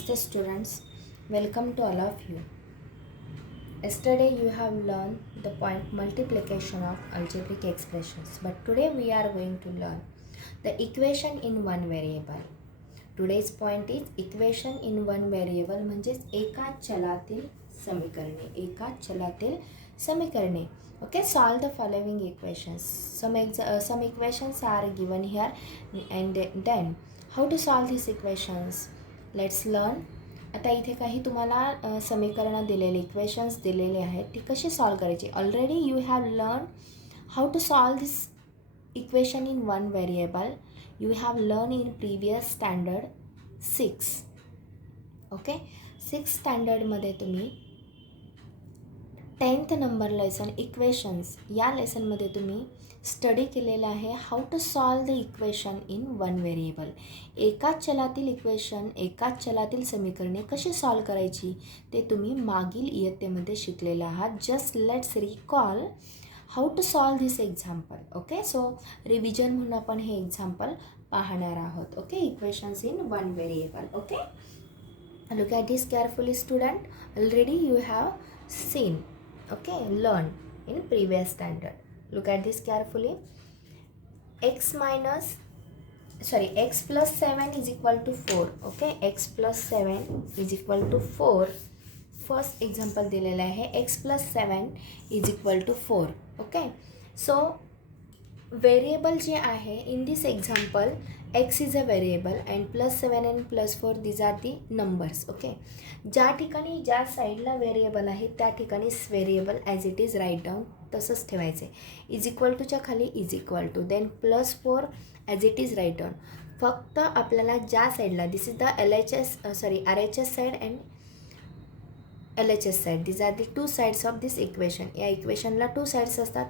Namaste students, welcome to all of you. Yesterday you have learned the point multiplication of algebraic expressions, but today we are going to learn the equation in one variable. Today's point is equation in one variable म्हणजेच एकाच चलातील समीकरणे. Okay, solve the following equations. Some equations are given here and then how to solve these equations. Let's learn. आता इथे काही तुम्हाला समीकरणं दिलेली equations दिलेले आहेत ती कशी सॉल्व करायची. Already you have learn how to solve this equation in one variable. You have learn in previous standard 6. Okay, 6 स्टँडर्डमध्ये तुम्ही 10th नंबर लेसन इक्वेशन्स या लेसनमध्ये तुम्ही स्टडी केलेलं आहे how to solve the equation in one variable. एकाच चलातील equation, एकाच चलातील समीकरणे कशी सॉल्व करायची ते तुम्ही मागील इयत्तेमध्ये शिकलेले आहात. Just let's recall how to solve this example. Okay, so revision म्हणून आपण हे एक्झाम्पल पाहणार आहोत. Okay, equations in one variable. Okay, look at this carefully student. Already you have seen, okay, learned in previous standard. Look at this carefully. X plus 7 is equal to 4. Okay, x plus 7 is equal to 4. First example दिलेला आहे x plus 7 is equal to 4. Okay, so variable जे आहे in this example x is a variable and plus 7 and plus 4 these are the numbers. Okay, ज्या ठिकाणी ज्या साईडला variable आहे त्या ठिकाणीच variable as it is right down तसंच ठेवायचं आहे. इज इक्वल टूच्या खाली is equal to, then plus 4 as it is right down. फक्त आपल्याला ज्या साईडला this is the R H S side and L H S side. This are the two sides of this equation. या इक्वेशनला two sides असतात,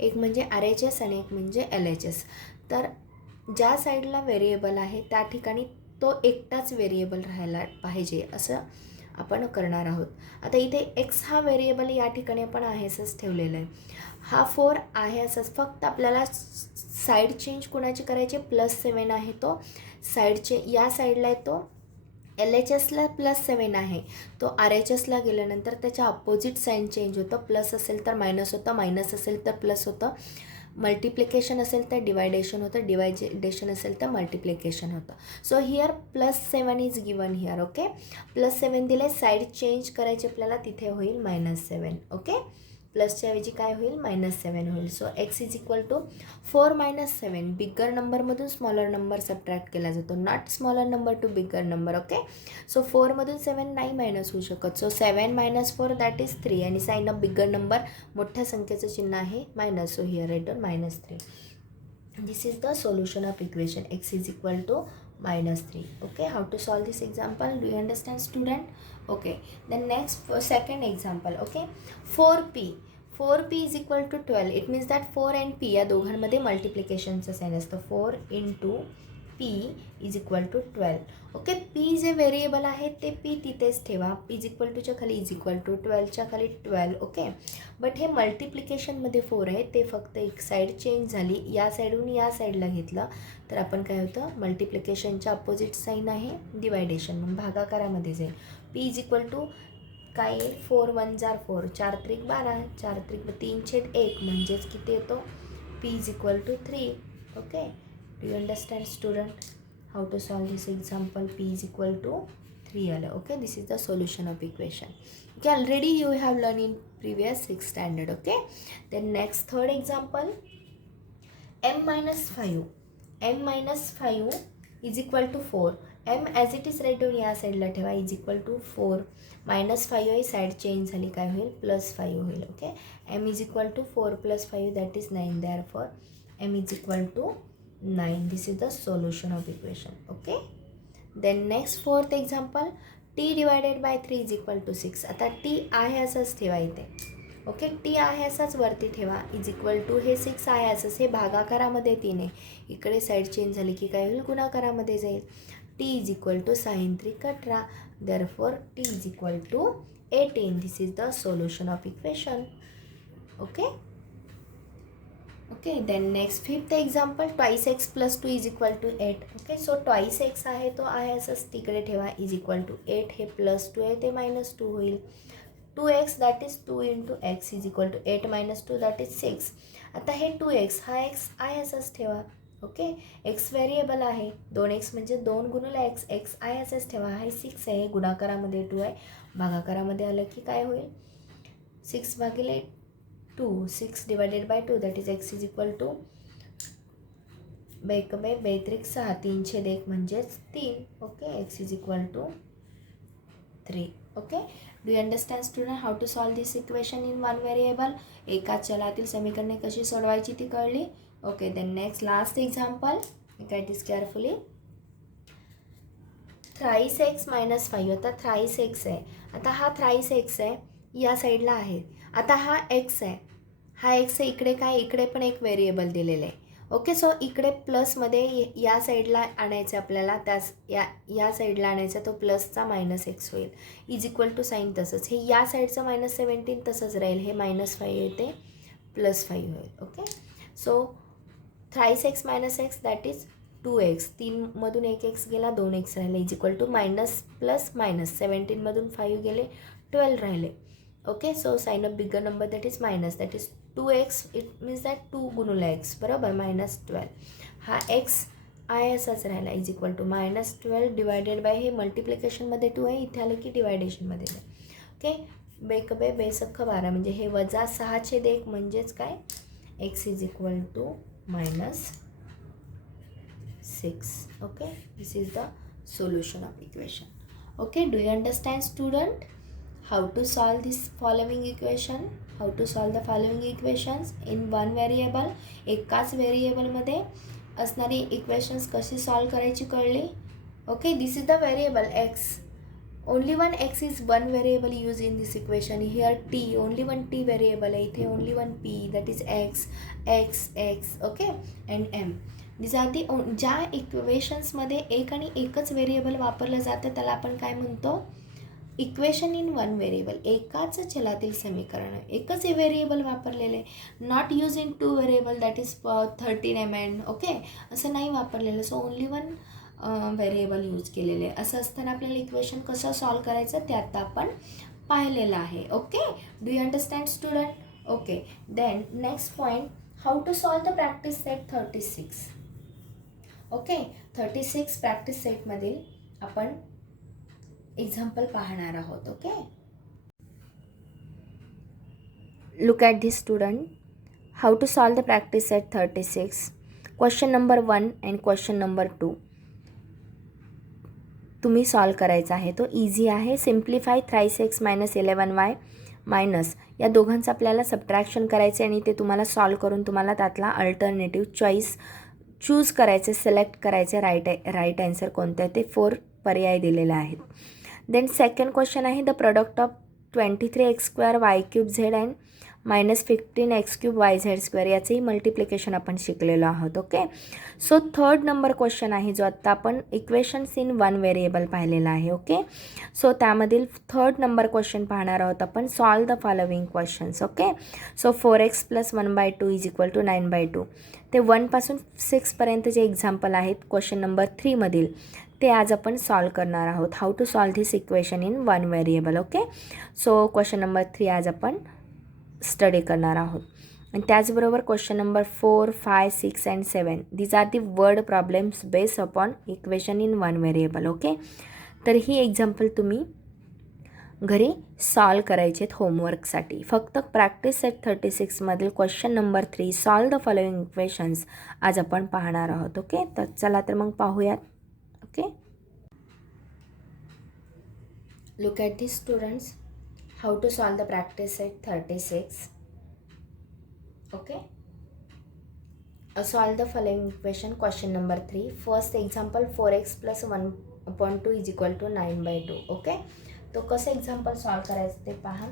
एक म्हणजे R H S आणि एक म्हणजे एल एच एस. तर ज्या साईडला व्हेरिएबल आहे त्या ठिकाणी तो एकटाच व्हेरिएबल राहायला पाहिजे असं आपण करणार आहोत. आता इथे एक्स हा व्हेरिएबल या ठिकाणी आपण आहे असंच ठेवलेलं आहे. हा 4 आहे असंच, फक्त आपल्याला साईड चेंज कोणाची करायची. प्लस 7 आहे तो साईडचे या साईडला आहे, तो एल एच एसला प्लस 7 आहे, तो आर एच एसला गेल्यानंतर त्याच्या अपोजिट साईन चेंज होतं. प्लस असेल तर मायनस होतं, मायनस असेल तर प्लस होतं, मल्टिप्लिकेशन असेल तर डिवायडेशन होतं, डिवायडेशन असेल तर मल्टिप्लिकेशन होतं. So here plus 7 is given here. Okay, plus 7 दिले, साईड चेंज करायची आपल्याला, तिथे होईल -7. ओके, प्लसच्या ऐवजी काय होईल -7 होईल. So x is equal to 4 - 7. Bigger नंबरमधून स्मॉलर नंबर सबट्रॅक्ट केला जातो, not smaller number to bigger number. Okay, so 4मधून 7 नाही मायनस होऊ शकत. सो 7 - 4 दॅट इज 3 आणि साईन ऑफ बिगर नंबर मोठ्या संख्येचं चिन्ह आहे minus. So here right on -3. This is the solution of equation x is equal to -3. Okay, how to solve this example? Do you understand student? Okay, then next second example. Okay, 4p is equal to 12. It means that 4 and p या दोघांमध्ये मल्टिप्लिकेशनचं sign असतं. 4 into p is equal to 12. Okay, p जे variable आहे ते p तिथेच ठेवा. Is equal टूच्या खाली इज इक्वल टू, 12च्या खाली 12. ओके, बट हे मल्टिप्लिकेशनमध्ये 4 आहे, ते फक्त एक साईड चेंज झाली. या साईडहून या साईडला घेतलं तर आपण काय होतं, मल्टिप्लिकेशनच्या अपोजिट साईन आहे डिवायडेशन, म्हणून भागाकारामध्ये जाईल. p इज इक्वल टू काय येईल, 4 1 जार 4, 4 त्रिक 12, 4 त्रिक 3/1 म्हणजेच किती येतो, p is equal to 3. Okay, do you understand student how to solve this example. p is equal to 3 आलं. Okay, this is the solution of equation. Okay, already you have learn in previous 6 standard. Okay, then next third example. m - 5 is equal to 4. m as it is right या साईडला ठेवा, is equal to 4 -5 आहे, side change झाली, काय होईल +5 होईल. Okay, m is equal to 4 + 5 that is 9. Therefore m is equal to 9. This is the solution of equation. Okay, then next fourth example. t divided by 3 is equal to 6. आता t आहे असंच ठेवा इथे. Okay, T आहे असाच वरती ठेवा, is equal to हे 6 आहे असंच, हे भागाकारामध्ये 3 आहे, इकडे साईड चेंज झाली की काय होईल, गुणाकारामध्ये जाईल. T is equal to sin 3 18. Therefore t is equal to 18. This is the solution of equation. Okay, okay. Then next fifth example, twice x plus two is equal to 8. Okay. So twice x आहे तो आहे असंच तिकडे ठेवा, is equal to 8. हे plus two आहे ते -2 होईल. 2x that is 2 into x is equal to 8 - 2 that is 6. आता हे 2x हा x आहे असंच ठेवा. ओके. एक्स व्हेरिएबल आहे, 2x म्हणजे 2 गुणिले एक्स, एक्स आहे असंच ठेवा. हे 6 आहे, गुणाकारामध्ये 2 आहे, भागाकारामध्ये आलं की काय होईल, 6 भागिले 2, 6 divided by 2 that is x is equal to बेकबे बेत्रिक 6, 3/1 म्हणजेच 3. Okay. X is equal to 3. Okay. Do you understand student how to solve this equation in one variable. एका चलातील समीकरणे कशी सोडवायची ती कळली. Okay. Then next last example, get is carefully. Thrice x minus 5. आता थ्राईस एक्स आहे, आता हा थ्राईस एक्स आहे, या साईडला आहे. आता हा एक्स आहे, हा एक्स आहे, इकडे काय, इकडे पण एक व्हेरिएबल दिलेलं आहे. ओके. सो इकडे प्लसमध्ये या साईडला आणायचं आपल्याला, त्याच या साईडला आणायचं, तो प्लसचा -x होईल, इज इक्वल टू साईन तसंच. हे या साईडचं -17 तसंच राहील, हे -5 येते +5 होईल. Okay. So thrice x minus x that is 2x. 3मधून 1x गेला, 2x राहिले, is equal to minus plus minus, 17मधून 5 गेले, 12 राहिले. Okay. So sign a bigger number that is minus, that is 2x. It means that 2 गुणुला x, बरोबर, -12. हा x आहे असाच राहिला, is equal to -12 divided by, हे मल्टिप्लिकेशनमध्ये 2 आहे, इथे आलं की डिवायडेशनमध्ये जाईल. ओके. बेकबे बेसख्ख 12 म्हणजे हे -6/1 म्हणजेच काय, x is equal to -6. Okay. This is the solution of equation. Okay. Do you understand student how to solve this following equation, how to solve the following equations in one variable. एकाच व्हेरिएबलमध्ये असणारी equations कशी solve करायची कळली. Okay. This is the variable x, only one x is one variable use in this equation. Here t, only one t variable आहे, इथे only one p that is x, x, x. Okay. And m. This are the ज्या इक्वेशन्समध्ये एक आणि एकच variable वापरलं जातं त्याला आपण काय म्हणतो, इक्वेशन इन वन व्हेरिएबल. एकाच चलातील समीकरण, एकच हे व्हेरिएबल वापरलेले, not use in 2 variable that is 13 mn. Okay. असं नाही वापरलेलं. So only one variable use केलेले. असं असताना आपल्याला इक्वेशन कसं सॉल्व करायचं ते आता आपण पाहिलेलं आहे. Okay. Do you understand student. Okay. Then next point, how to solve the practice set 36. Okay. 36 practice सेटमधील आपण एक्झाम्पल पाहणार आहोत. Okay. Look at this student, how to solve the practice set 36. Question number 1 and question number 2 तुम्ही solve करायचा आहे. तो easy आहे. Simplify thrice x minus 11y minus, या दोघांचं आपल्याला सबट्रॅक्शन करायचे आणि ते तुम्हाला सॉल्व करून तुम्हाला त्यातला अल्टरनेटिव्ह चूज करायचे, सिलेक्ट करायचे, राईट आन्सर कोणतं आहे ते 4 पर्याय दिलेले आहेत. देन सेकंड क्वेश्चन आहे, the product of 23x² y³ z and -15x³ yz², याचंही मल्टिप्लिकेशन आपण शिकलेलो आहोत. Okay. So third number question आहे जो आत्ता आपण इक्वेशन्स इन वन व्हेरिएबल पाहिलेला आहे. ओके. सो त्यामधील थर्ड नंबर क्वेश्चन पाहणार आहोत आपण, solve the following questions. Okay. So 4x + 1/2 is equal to 9/2. ते 1 पासून 6 पर्यंत जे एक्झाम्पल आहेत क्वेश्चन नंबर 3 मधील, ते आज आपण सॉल्व करणार आहोत. How to solve this equation in one variable. Okay. So question number 3 आज आपण स्टडी करणार आहोत. आणि त्याचबरोबर question number 4, 5, 6 and 7 these are the word problems based upon equation in one variable. Okay. तर ही एक्झाम्पल तुम्ही घरी सॉल्व करायचे आहेत होमवर्कसाठी. फक्त प्रॅक्टिस सेट 36 मधील question number 3, solve the following equations आज आपण पाहणार आहोत. ओके. तर चला तर मग पाहूयात. Okay. Look at this students, how to solve the practice set 36. Okay. Solve the following equation. Question number 3, first example 4x + 1/2 is equal to 9/2. Okay. तो कसं एक्झाम्पल सॉल्व करायचं ते पहा.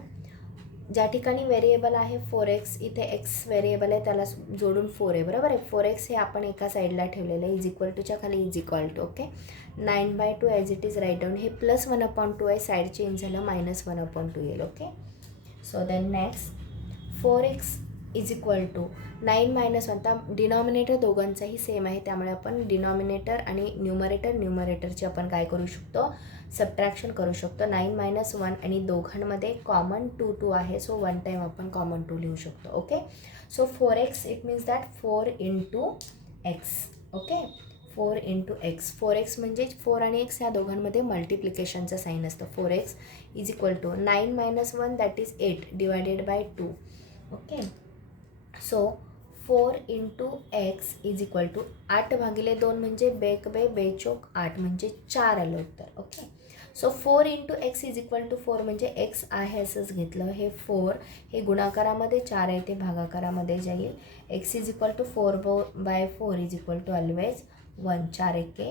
ज्या ठिकाणी व्हेरिएबल आहे 4x, इथे x व्हेरिएबल आहे त्याला जोडून 4 आहे, बरोबर आहे. 4x हे आपण एका साईडला ठेवलेलं आहे, इज इक्वल टूच्या खाली is equal to. Okay. 9/2 as it is right down. हे +1/2 आहे, साईड चेंज झालं, -1/2 येईल. Okay. So then next 4x is equal to 9 minus 1. आता डिनॉमिनेटर दोघांचाही सेम आहे, त्यामुळे आपण डिनॉमिनेटर आणि न्यूमरेटरची आपण काय करू शकतो, सबट्रॅक्शन करू शकतो. 9 मायनस 1 आणि दोघांमध्ये कॉमन 2 आहे, सो 1 टाईम आपण कॉमन 2 लिहू शकतो. Okay, so 4x it means that 4 into x. Okay, 4 into x. 4x म्हणजे 4 आणि एक्स ह्या दोघांमध्ये मल्टिप्लिकेशनचं साईन असतं. 4x is equal to 9 minus 1 that is 8 divided by 2. Okay, so 4 into x is equal to 8 भागिले 2 म्हणजे बेचोक 8 म्हणजे 4 आलं उत्तर. Okay, so 4 into x is equal to 4 म्हणजे एक्स आहे असंच घेतलं. हे 4 हे गुणाकारामध्ये, 4 आहे ते भागाकारामध्ये जाईल. X is equal to 4/4 is equal to always 1. 4 एके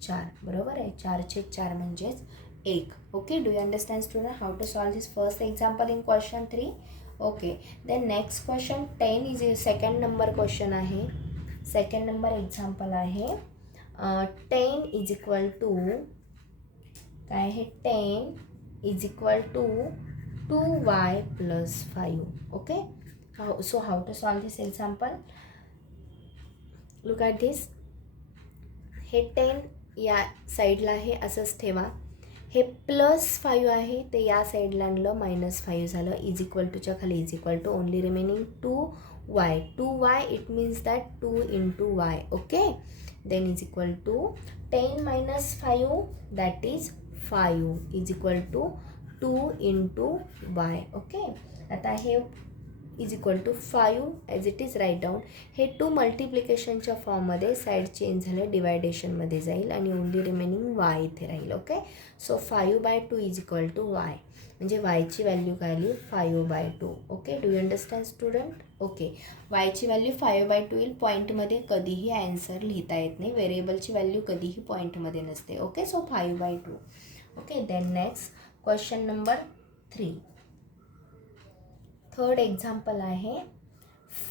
4, बरोबर आहे. 4/4 म्हणजेच 1. Okay, do you understand student how to solve this first example in question 3? Okay, then next question 10 is second number question आहे. सेकंड नंबर एक्झाम्पल आहे. 10 is equal to काय आहे, 10 is equal to 2y plus 5. Okay, so how to solve this example? Look at दिस. हे 10 या साईडला आहे असंच ठेवा. हे +5 आहे ते या साईडला आणलं, -5 झालं. इज इक्वल टूच्या खाली is equal to only remaining 2y. 2y it means that 2 into y. Okay, then is equal to 10 minus 5 that is 5 is equal to 2 into y. Okay, आता हे is equal to 5 as it is right down. हे 2 मल्टिप्लिकेशनच्या फॉर्ममध्ये side change झालं, डिवायडेशनमध्ये जाईल आणि only remaining y इथे राहील. Okay, so 5/2 is equal to y म्हणजे yची व्हॅल्यू काय आली, 5/2. Okay, do you understand student? Okay, yची व्हॅल्यू 5/2 येईल. पॉईंटमध्ये कधीही ॲन्सर लिहिता येत नाही, व्हेरिएबलची व्हॅल्यू कधीही पॉईंटमध्ये नसते. Okay, so 5/2. Okay, then next question number 3. Third example आहे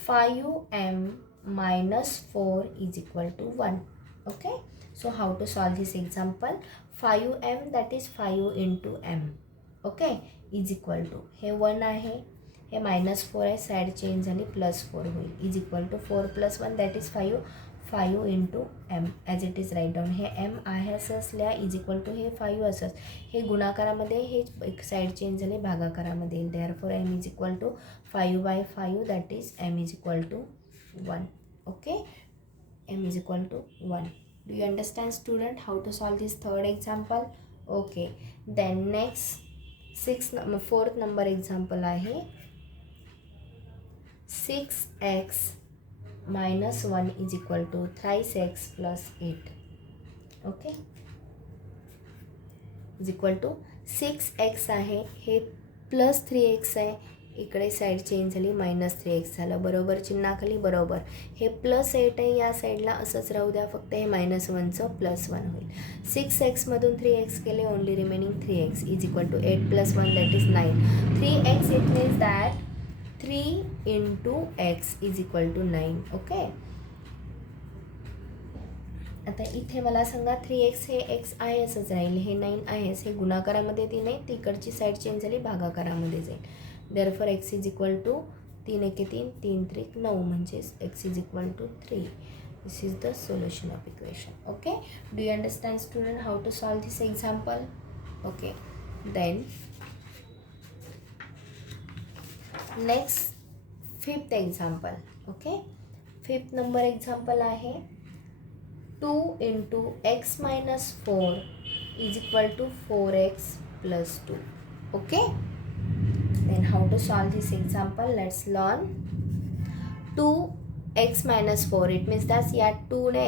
5m minus 4 is equal to 1. Okay, so how to solve this example? 5m that is 5 into m. Okay, is equal to हे 1 आहे, हे -4 आहे, side change झाली, +4 होईल. Is equal to 4 + 1 that is 5. 5 into m as it is right down. हे m आहे असंच लिहा, इज इक्वल टू हे 5 असंच. हे गुणाकारामध्ये, हे एक साईड चेंज झाले, भागाकारामध्ये येईल. Therefore m is equal to 5/5 that is m is equal to 1. Okay, m is equal to 1. Do you understand student how to solve this third example? Okay, then next fourth number example आहे 6x minus 1 is equal to 3x plus 8. Okay, is equal to 6x आहे, हे +3x आहे, इकडे side change झाली, -3x झालं, बरोबर चिन्हाखाली बरोबर. हे +8 आहे या साईडला असंच राहू द्या, फक्त हे -1चं +1 होईल. 6x मधून 3x केले, only remaining 3x is equal to 8 + 1 that is 9. 3x it means that 3 into x is equal to 9. Okay, आता इथे मला सांगा 3x हे x आहे असंच राहील, हे 9 आहेच, हे गुणाकारामध्ये 3 आहे, तिकडची साईड चेंज झाली, भागाकारामध्ये जाईल. Therefore x is equal to 3 एके 3, 3 त्रिक 9 म्हणजेच x is equal to 3. This is the solution of equation. Okay, do you understand student how to solve this example? Okay, then next fifth example. Okay, fifth number example आहे 2 into x minus 4 is equal to 4x plus 2. Okay, then how to solve this example? Let's learn. 2x minus 4 it means that या 2 ने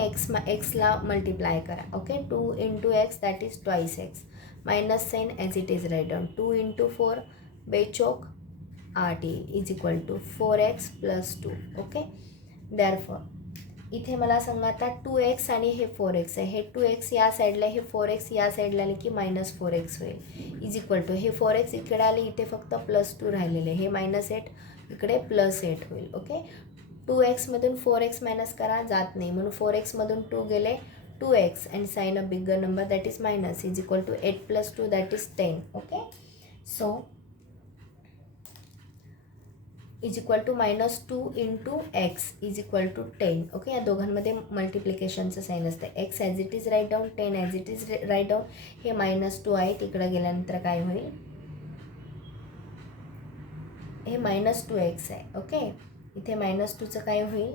x ला multiply करा. Okay, 2 into x that is twice x, minus sign as it is right down. 2 into 4 बेचोक 8 येईल, is equal to 4x plus 2. Okay, therefore इथे मला सांगा आता 2x आणि हे 4x आहे, हे 2x या साईडला, हे 4x या साईडला आले की -4x होईल. इज इक्वल टू हे 4x इकडे आले, इथे फक्त +2 राहिलेले, हे -8 इकडे +8 होईल. ओके, 2x मधून 4x मायनस करा, जात नाही, म्हणून 4x मधून 2 गेले, 2x and sign a bigger number that is minus, is equal to 8 + 2 that is 10. Okay, so is equal to -2 into x is equal to 10. Okay, या दोघांमध्ये मल्टिप्लिकेशनचं साईन असतं. X as it is right down, 10 as it is right down. हे -2 आहे, तिकडं गेल्यानंतर काय होईल, हे -2x आहे. ओके, इथे -2चं काय होईल,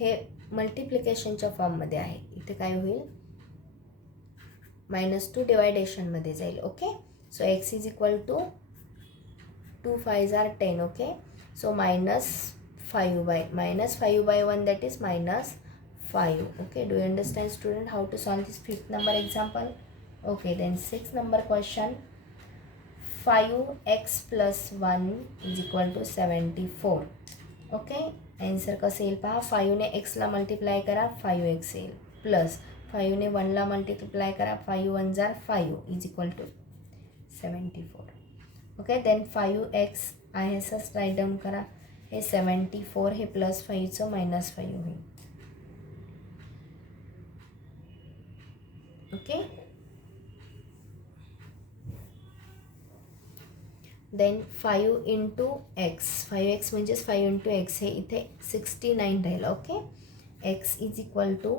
हे मल्टिप्लिकेशनच्या फॉर्ममध्ये आहे, इथे काय होईल -2 डिवायडेशनमध्ये जाईल. Okay, so x is equal to 2 5s are 10. Okay, so -5 by 1 that is -5. Okay, do you understand student how to solve this 5th number example? Okay, then 6th number question. 5x plus 1 is equal to 74. Okay, answer कसं येईल पहा. 5ने एक्सला multiply करा, 5x येईल, plus 5ने 1ला multiply करा, 5 1s are 5 is equal to 74. Okay, then 5x आहे असंच right down करा, हे 74 हे प्लस 5चं -5 होईल. Okay, then 5 into x, 5x म्हणजेच 5 इंटू एक्स, हे इथे 69 राहील. Okay, x is equal to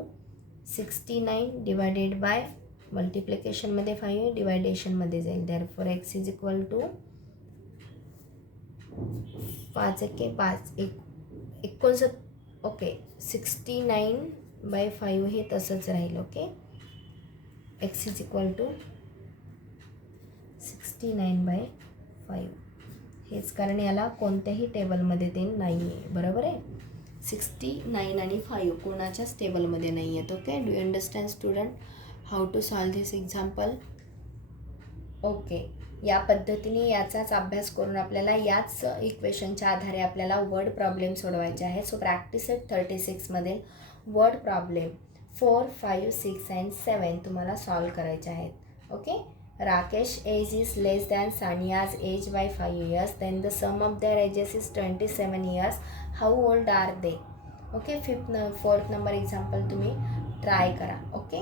69 divided by, मल्टिप्लिकेशनमध्ये 5 डिवायडेशनमध्ये जाईल, therefore x is equal to 5 एके 5 59. ओके, 69/5 हे तसंच राहील. Okay, x is equal to 69/5, हेच कारण याला कोणत्याही टेबलमध्ये ते नाही आहे. बरोबर आहे, 69 आणि 5 कोणाच्याच टेबलमध्ये नाही आहेत. Okay, do you understand student how to solve this example? Okay, या पद्धतीने याचाच अभ्यास करून आपल्याला याच इक्वेशनच्या आधारे आपल्याला वर्ड प्रॉब्लेम सोडवायचे आहेत. सो प्रॅक्टिस सेट 36मधील वर्ड प्रॉब्लेम 4, 5, 6 अँड 7 तुम्हाला सॉल्व करायचे आहेत. ओके, Rakesh age is less than Sania's age by 5 years. Then the sum of their ages is 27 years. How old are they? Okay, 4th number example तुम्ही try करा. Okay.